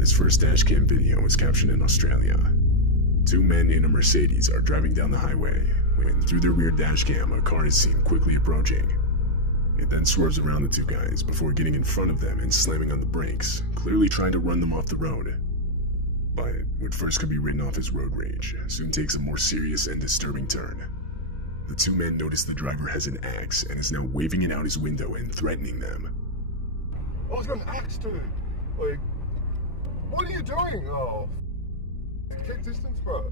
This first dashcam video was captured in Australia. Two men in a Mercedes are driving down the highway when, through their rear dashcam, a car is seen quickly approaching. It then swerves around the two guys before getting in front of them and slamming on the brakes, clearly trying to run them off the road. But what first could be written off as road rage soon takes a more serious and disturbing turn. The two men notice the driver has an axe and is now waving it out his window and threatening them. I was got an axe, dude. Like, what are you doing? Oh, keep distance, bro.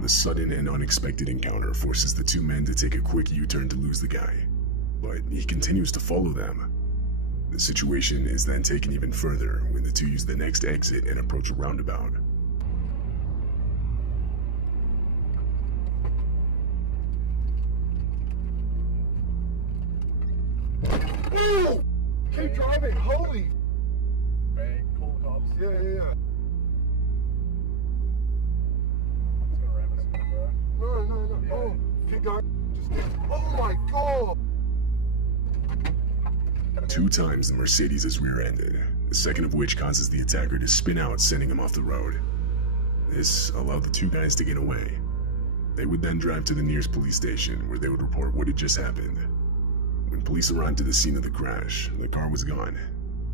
The sudden and unexpected encounter forces the two men to take a quick U-turn to lose the guy, but he continues to follow them. The situation is then taken even further when the two use the next exit and approach a roundabout. Ooh! Keep driving, holy! Bang, call the cops. Yeah. No. Yeah. Oh, keep going. Oh my god! 2 times the Mercedes is rear-ended, the second of which causes the attacker to spin out, sending him off the road. This allowed the two guys to get away. They would then drive to the nearest police station, where they would report what had just happened. When police arrived to the scene of the crash, the car was gone.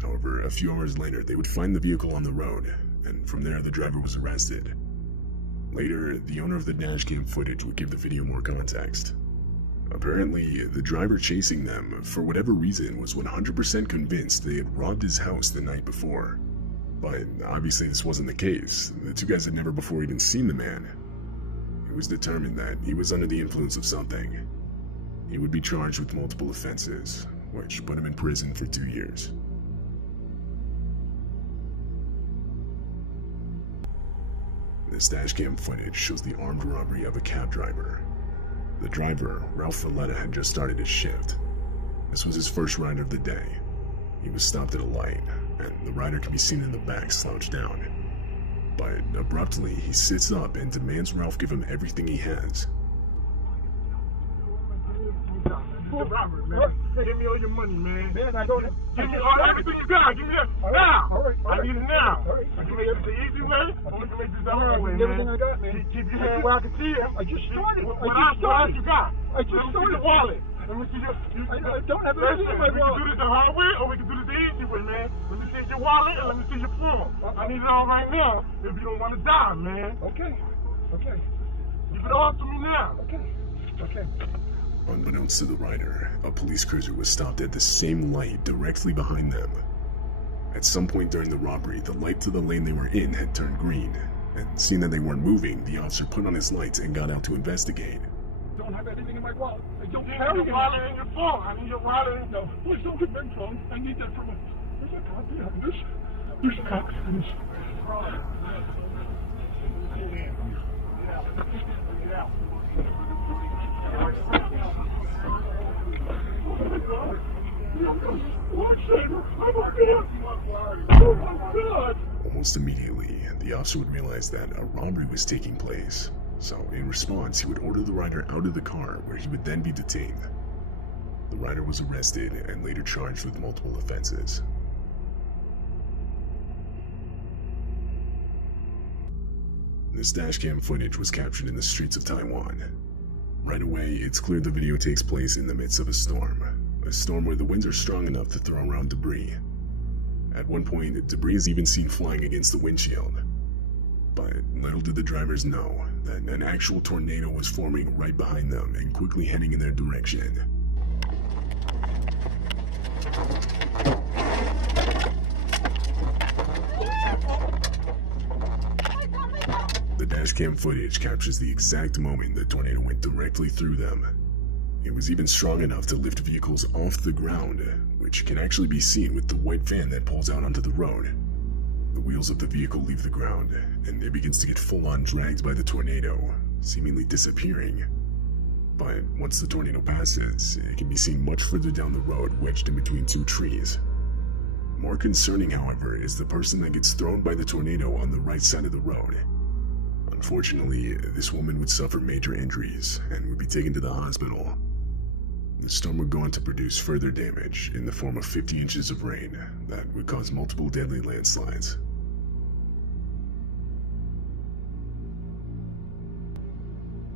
However, a few hours later, they would find the vehicle on the road, and from there the driver was arrested. Later, the owner of the dashcam footage would give the video more context. Apparently, the driver chasing them, for whatever reason, was 100% convinced they had robbed his house the night before. But obviously this wasn't the case. The two guys had never before even seen the man. It was determined that he was under the influence of something. He would be charged with multiple offenses, which put him in prison for 2 years. This dashcam footage shows the armed robbery of a cab driver. The driver, Ralph Valletta, had just started his shift. This was his first ride of the day. He was stopped at a light, and the rider can be seen in the back slouched down. But abruptly, he sits up and demands Ralph give him everything he has. Robert, man. Give me all your money, man. Give me all everything you got. Give me that now. All right. I need it now. All right. I can make it the easy way. I want to make this the hard way, man. Everything I got, man. Keep your hand where I can see it. I just started. What else you got? I just started. Your wallet. Let me see your. I don't have anything in my wallet. We can do this the hard way, or we can do this the easy way, man. Let me see your wallet and let me see your phone. I need it all right now. If you don't want to die, man. Okay. Give it all to me now. Okay. Unbeknownst to the rider, a police cruiser was stopped at the same light directly behind them. At some point during the robbery, the light to the lane they were in had turned green, and seeing that they weren't moving, the officer put on his lights and got out to investigate. Don't have anything in my wallet. I don't have your wallet in your phone. I need your wallet. No, please don't get my phone. I need that from a... There's a copy of this. There's a copy of this. Almost immediately, the officer would realize that a robbery was taking place, so in response he would order the rider out of the car, where he would then be detained. The rider was arrested and later charged with multiple offenses. This dashcam footage was captured in the streets of Taiwan. Right away, it's clear the video takes place in the midst of a storm where the winds are strong enough to throw around debris. At one point, debris is even seen flying against the windshield. But little did the drivers know that an actual tornado was forming right behind them and quickly heading in their direction. The dashcam footage captures the exact moment the tornado went directly through them. It was even strong enough to lift vehicles off the ground, which can actually be seen with the white van that pulls out onto the road. The wheels of the vehicle leave the ground, and it begins to get full-on dragged by the tornado, seemingly disappearing. But once the tornado passes, it can be seen much further down the road, wedged in between two trees. More concerning, however, is the person that gets thrown by the tornado on the right side of the road. Unfortunately, this woman would suffer major injuries and would be taken to the hospital. The storm would go on to produce further damage in the form of 50 inches of rain that would cause multiple deadly landslides.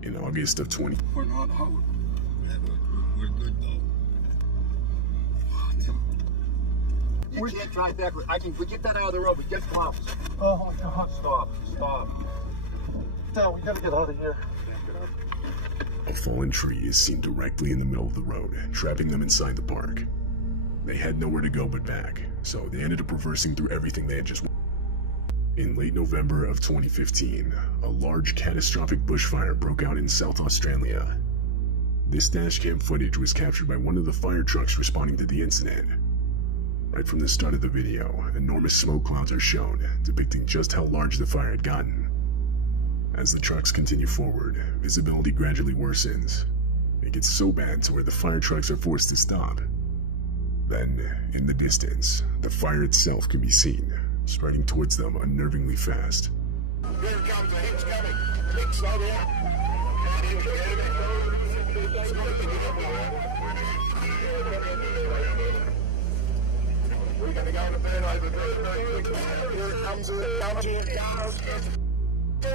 In August of We're not out. We're good though. You can't drive backward. We get that out of the road. We get close. Oh my God! Stop! Dad, we gotta get out of here. A fallen tree is seen directly in the middle of the road, trapping them inside the park. They had nowhere to go but back, so they ended up reversing through everything they had just. In late November of 2015, a large catastrophic bushfire broke out in South Australia. This dashcam footage was captured by one of the fire trucks responding to the incident. Right from the start of the video, enormous smoke clouds are shown, depicting just how large the fire had gotten. As the trucks continue forward, visibility gradually worsens. It gets so bad to where the fire trucks are forced to stop. Then, in the distance, the fire itself can be seen, spreading towards them unnervingly fast. Here it comes, it's coming. Big slow down. We gotta go to bed over there. Here it comes, here it comes. Good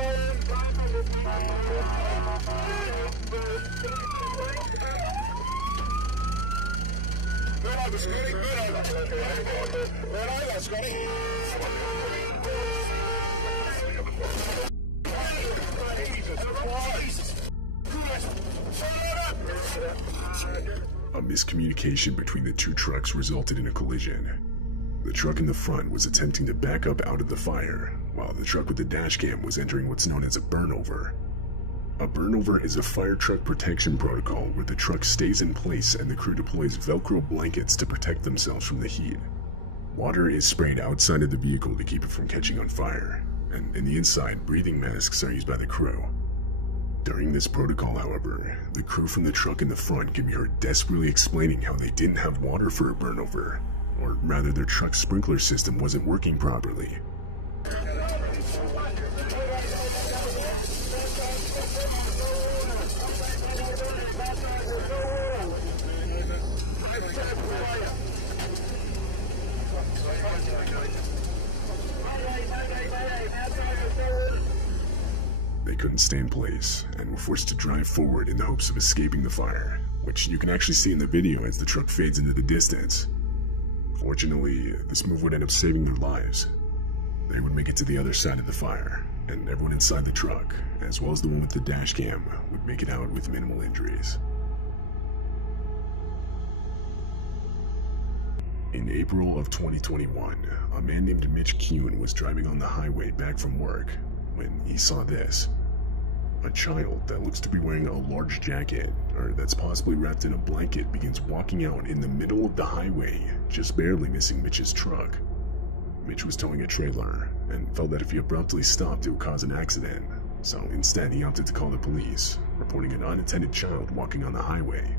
over, Scotty, good over. Good over, Scotty. A miscommunication between the two trucks resulted in a collision. The truck in the front was attempting to back up out of the fire, while the truck with the dashcam was entering what's known as a burnover. A burnover is a fire truck protection protocol where the truck stays in place and the crew deploys Velcro blankets to protect themselves from the heat. Water is sprayed outside of the vehicle to keep it from catching on fire, and in the inside, breathing masks are used by the crew. During this protocol, however, the crew from the truck in the front can be heard desperately explaining how they didn't have water for a burnover, or rather their truck's sprinkler system wasn't working properly. They couldn't stay in place and were forced to drive forward in the hopes of escaping the fire, which you can actually see in the video as the truck fades into the distance. Fortunately, this move would end up saving their lives. They would make it to the other side of the fire, and everyone inside the truck, as well as the one with the dash cam, would make it out with minimal injuries. In April of 2021, a man named Mitch Kuhn was driving on the highway back from work when he saw this. A child that looks to be wearing a large jacket, or that's possibly wrapped in a blanket, begins walking out in the middle of the highway, just barely missing Mitch's truck. Mitch was towing a trailer, and felt that if he abruptly stopped it would cause an accident, so instead he opted to call the police, reporting an unattended child walking on the highway.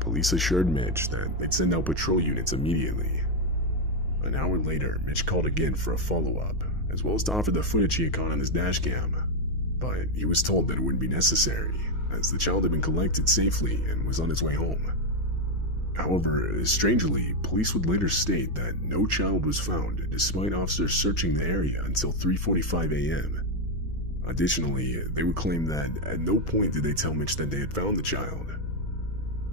Police assured Mitch that they'd send out patrol units immediately. An hour later, Mitch called again for a follow-up, as well as to offer the footage he had caught on his dashcam. But he was told that it wouldn't be necessary, as the child had been collected safely and was on its way home. However, strangely, police would later state that no child was found, despite officers searching the area until 3:45 a.m. Additionally, they would claim that at no point did they tell Mitch that they had found the child.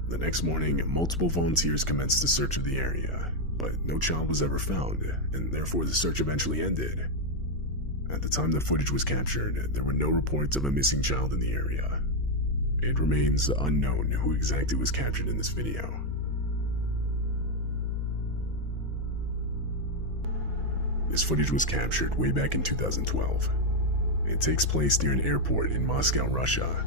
The next morning, multiple volunteers commenced the search of the area, but no child was ever found, and therefore the search eventually ended. At the time the footage was captured, there were no reports of a missing child in the area. It remains unknown who exactly was captured in this video. This footage was captured way back in 2012. It takes place near an airport in Moscow, Russia.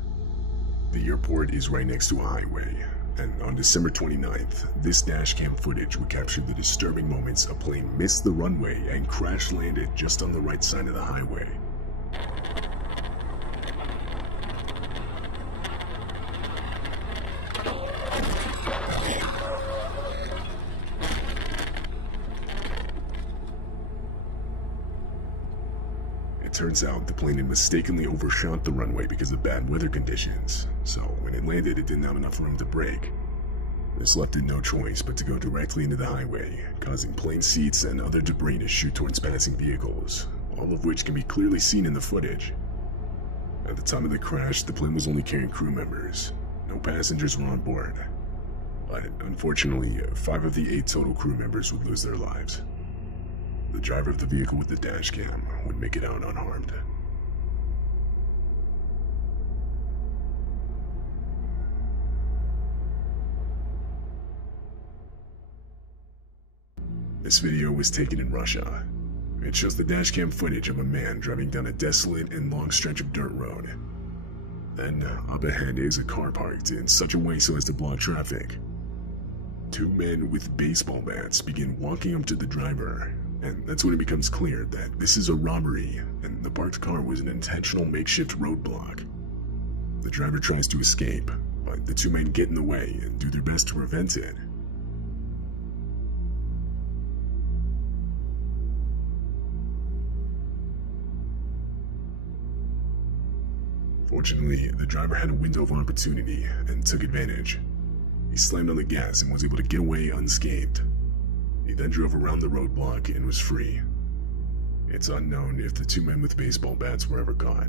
The airport is right next to a highway, and on December 29th, this dashcam footage would capture the disturbing moments a plane missed the runway and crash-landed just on the right side of the highway. turns out the plane had mistakenly overshot the runway because of bad weather conditions, so when it landed it didn't have enough room to brake. This left it no choice but to go directly into the highway, causing plane seats and other debris to shoot towards passing vehicles, all of which can be clearly seen in the footage. At the time of the crash, the plane was only carrying crew members. No passengers were on board. But unfortunately, 5 of the 8 total crew members would lose their lives. The driver of the vehicle with the dash cam would make it out unharmed. This video was taken in Russia. It shows the dashcam footage of a man driving down a desolate and long stretch of dirt road. Then, up ahead is a car parked in such a way so as to block traffic. 2 men with baseball bats begin walking up to the driver, and that's when it becomes clear that this is a robbery, and the parked car was an intentional makeshift roadblock. The driver tries to escape, but the 2 men get in the way and do their best to prevent it. Fortunately, the driver had a window of opportunity and took advantage. He slammed on the gas and was able to get away unscathed. He then drove around the roadblock and was free. It's unknown if the 2 men with baseball bats were ever caught.